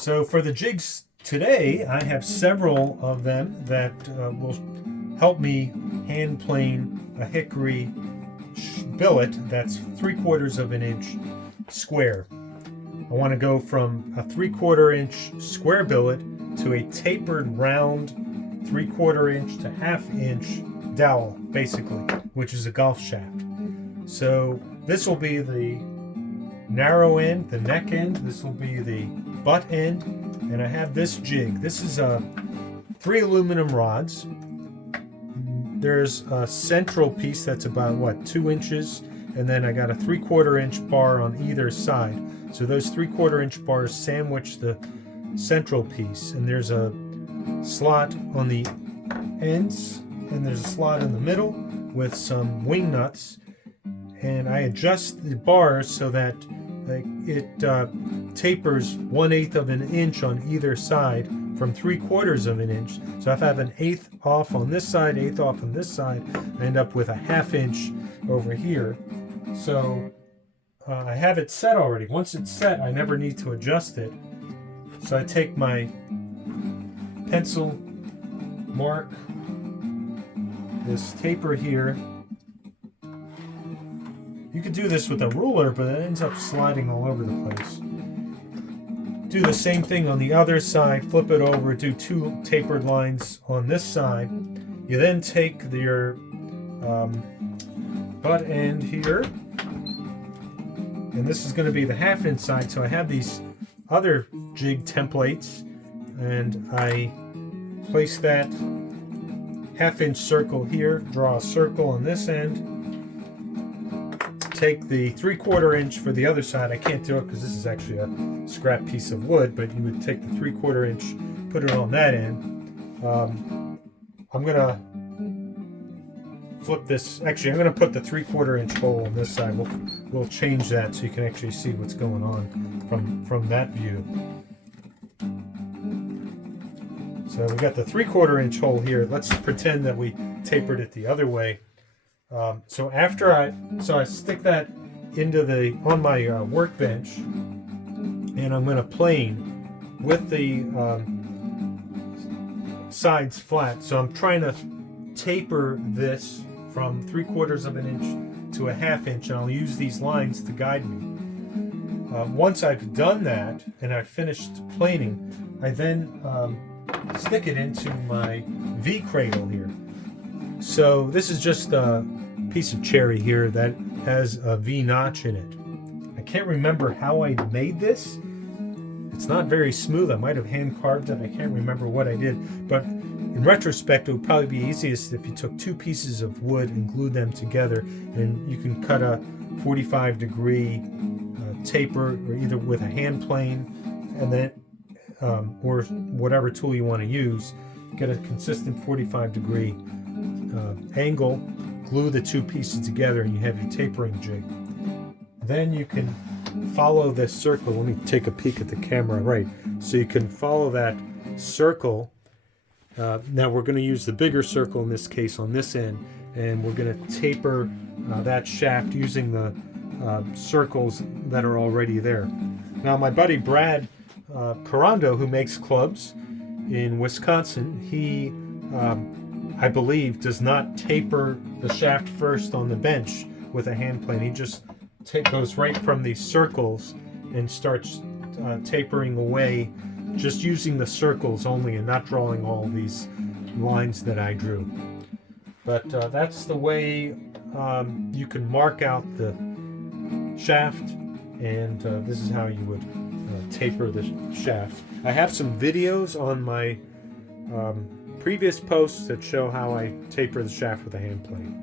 So for the jigs today, I have several of them that will help me hand plane a hickory billet that's 3/4 of an inch square. I want to go from a 3/4 inch square billet to a tapered round 3/4 inch to 1/2 inch dowel, basically, which is a golf shaft. So this will be the narrow end, the neck end. This will be the butt end, and I have this jig. This is 3 aluminum rods. There's a central piece that's about 2 inches, and then I got a 3/4 inch bar on either side. So those 3/4 inch bars sandwich the central piece, and there's a slot on the ends, and there's a slot in the middle with some wing nuts. And I adjust the bars so that it tapers 1/8 of an inch on either side from 3/4 of an inch. So if I have an 1/8 off on this side, 1/8 off on this side, I end up with a 1/2 inch over here. So I have it set already. Once it's set, I never need to adjust it. So I take my pencil, mark this taper here. You could do this with a ruler, but it ends up sliding all over the place. Do the same thing on the other side, flip it over, do 2 tapered lines on this side. You then take your butt end here, and this is going to be the 1/2 inch side. So I have these other jig templates, and I place that 1/2 inch circle here, draw a circle on this end. Take the 3/4 inch for the other side. I can't do it because this is actually a scrap piece of wood, but you would take the 3/4 inch, put it on that end. I'm gonna flip this. Actually, I'm gonna put the 3/4 inch hole on this side. We'll change that so you can actually see what's going on from that view. So we got the 3/4 inch hole here. Let's pretend that we tapered it the other way. So I stick that into on my workbench, and I'm going to plane with the sides flat. So I'm trying to taper this from 3/4 of an inch to a 1/2 inch, and I'll use these lines to guide me. Once I've done that and I've finished planing, I then stick it into my V cradle here. So this is just a piece of cherry here that has a V notch in it. I can't remember how I made this. It's not very smooth. I might have hand carved it. I can't remember what I did. But in retrospect, it would probably be easiest if you took 2 pieces of wood and glued them together, and you can cut a 45-degree taper, or either with a hand plane, and then or whatever tool you want to use. Get a consistent 45-degree angle, glue the 2 pieces together, and you have your tapering jig. Then you can follow this circle. Let me take a peek at the camera. Right, so you can follow that circle. Now we're going to use the bigger circle in this case on this end, and we're going to taper that shaft using the circles that are already there. Now my buddy Brad Carando, who makes clubs in Wisconsin, he I believe does not taper the shaft first on the bench with a hand plane. He just goes right from these circles and starts tapering away, just using the circles only and not drawing all these lines that I drew. But that's the way you can mark out the shaft, and this is how you would taper the shaft. I have some videos on my previous posts that show how I taper the shaft with a hand plane.